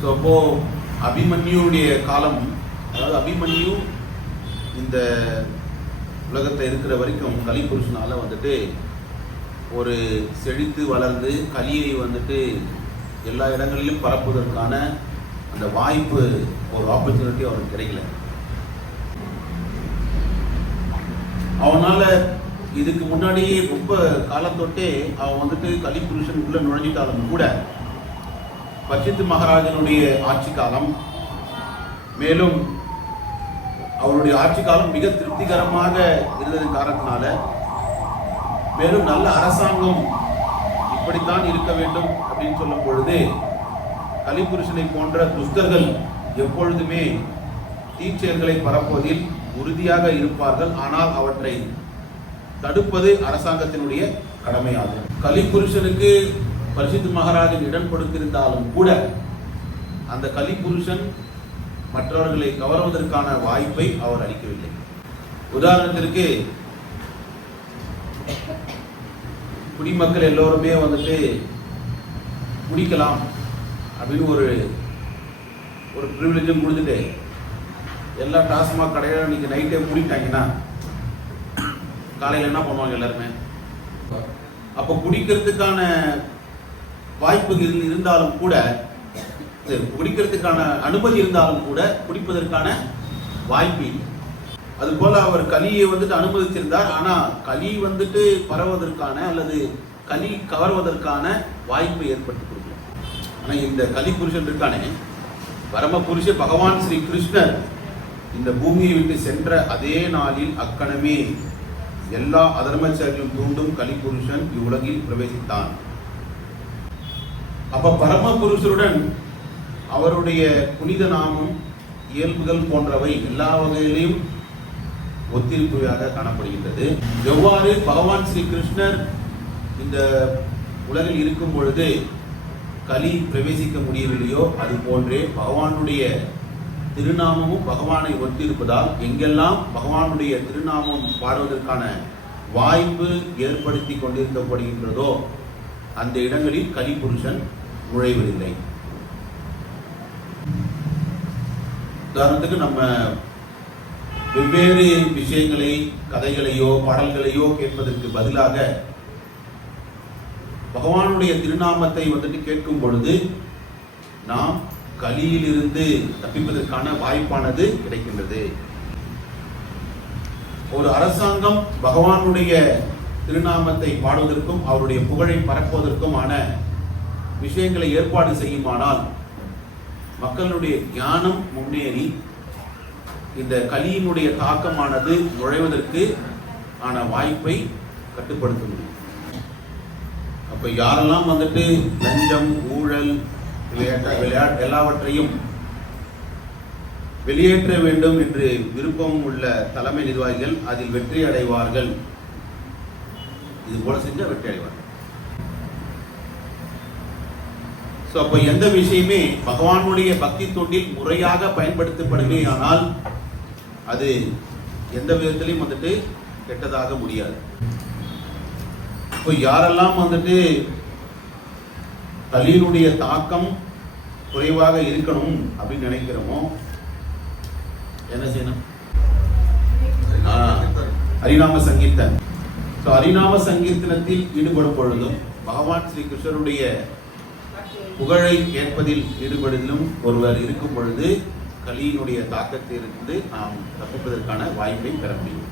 So அப்போ அபிமன்யுடைய காலம், அதாவது அபிமன்யு இந்த உலகத்தில் இருக்கிற வரைக்கும் கலிபுருஷனால வந்துட்டு ஒரு செழித்து வளர்ந்து கலியை வந்துட்டு எல்லா இடங்களிலும் பரப்புவதற்கான அந்த வாய்ப்பு, ஒரு ஆப்பர்ச்சுனிட்டி அவனுக்கு கிடைக்கல. அவனால இதுக்கு முன்னாடியே ரொம்ப காலத்தொட்டே அவன் வந்துட்டு கலிபுருஷன் உள்ள நுழைஞ்சிட்டாலும் கூட பர்ஷித் மகாராஜனுடைய ஆட்சி காலம், மேலும் அவருடைய ஆட்சி காலம் மிக திருப்திகரமாக இருந்ததன் காரணத்தினால, மேலும் நல்ல அரசாங்கம் இப்படித்தான் இருக்க வேண்டும் அப்படின்னு சொல்லும் பொழுது கலிபுருஷனை போன்ற துஷ்டர்கள் எப்பொழுதுமே தீச்செயல்களை பரப்புவதில் உறுதியாக இருப்பார்கள். ஆனால் அவற்றை தடுப்பது அரசாங்கத்தினுடைய கடமையாகும். கலிபுருஷனுக்கு பர்ஷித் மகாராஜன் இடம் கொடுத்திருந்தாலும் கூட அந்த கலிபுருஷன் மற்றவர்களை கவருவதற்கான வாய்ப்பை அவர் அளிக்கவில்லை. உதாரணத்திற்கு குடிமக்கள் எல்லோருமே வந்துட்டு குடிக்கலாம் அப்படின்னு ஒரு ப்ரிவிலேஜும் கொடுத்துட்டு எல்லா டாஸ்மாக் கடையில இன்னைக்கு நைட்டே மூடிட்டாங்கன்னா காலையில் என்ன பண்ணுவாங்க எல்லாருமே? அப்போ குடிக்கிறதுக்கான வாய்ப்பு இருந்தாலும் கூட, குடிக்கிறதுக்கான அனுமதி இருந்தாலும் கூட குடிப்பதற்கான வாய்ப்பு இல்லை. அது போல அவர் கலியை வந்துட்டு அனுமதிச்சிருந்தார். ஆனா கலி வந்துட்டு பரவதற்கான அல்லது கலி கவர்வதற்கான வாய்ப்பை ஏற்படுத்தி கொடுக்கல. ஆனா இந்த கலி புருஷன் இருக்கானே, பரம புருஷ பகவான் ஸ்ரீ கிருஷ்ணர் இந்த பூமியை விட்டு சென்ற அதே நாளில் அக்கணமே எல்லா அதர்மச்சரியம் தூண்டும் கலி புருஷன் இவ்வுலகில் பிரவேசித்தான். அப்ப பரம புருஷருடன் அவருடைய புனித நாமம், இயல்புகள் போன்றவை எல்லா வகையிலையும் ஒத்திருப்பதாக காணப்படுகின்றது. எவ்வாறு பகவான் ஸ்ரீ கிருஷ்ணர் இந்த உலகில் இருக்கும் பொழுது கலி பிரவேசிக்க முடியவில்லையோ, அது போன்றே பகவானுடைய திருநாமமும் பகவானை ஒத்திருப்பதால் எங்கெல்லாம் பகவானுடைய திருநாமம் பாடுவதற்கான வாய்ப்பு ஏற்படுத்தி கொண்டிருக்கப்படுகின்றதோ அந்த இடங்களில் கலிபுருஷன் நுழைவதில்லை. உதாரணத்துக்கு நம்ம வெவ்வேறு விஷயங்களை, கதைகளையோ பாடல்களையோ கேட்பதற்கு பதிலாக பகவானுடைய திருநாமத்தை வந்துட்டு கேட்கும் பொழுது நாம் கலியிலிருந்து தப்பிப்பதற்கான வாய்ப்பானது கிடைக்கின்றது. ஒரு அரசாங்கம் பகவானுடைய திருநாமத்தை பாடுவதற்கும் அவருடைய புகழை பரப்புவதற்குமான விஷயங்களை ஏற்பாடு செய்யுமானால் மக்களுடைய ஞானம் முன்னேறி இந்த கலியினுடைய தாக்கமானது நுழைவதற்கு ஆன வாய்ப்பை கட்டுப்படுத்த முடியும். அப்ப யாரெல்லாம் வந்துட்டு லஞ்சம், ஊழல், விளையாட்டு எல்லாவற்றையும் வெளியேற்ற வேண்டும் என்று விருப்பம் உள்ள தலைமை நிர்வாகிகள் அதில் வெற்றி அடைவார்கள். இது போல செஞ்சா வெற்றி அடைவார்கள். அப்ப எந்த விஷயமே பகவானுடைய பக்தி தொண்டில் முறையாக பயன்படுத்தப்படுமே ஆனால் அது எந்த விதத்திலையும் வந்துட்டு கெட்டதாக முடியாது. இப்போ யாரெல்லாம் வந்துட்டு கலியினுடைய தாக்கம் குறைவாக இருக்கணும் அப்படின்னு நினைக்கிறோமோ என்ன செய்யணும்? ஹரிநாம சங்கீர்த்தன். ஹரிநாம சங்கீர்த்தனத்தில் ஈடுபடும் பொழுதும் பகவான் ஸ்ரீ கிருஷ்ணருடைய புகழை கேட்பதில் ஈடுபடுவதிலும் ஒருவர் இருக்கும் பொழுது கலியினுடைய தாக்கத்திலிருந்து நாம் தப்பிப்பதற்கான வாய்ப்பை பெற முடியும்.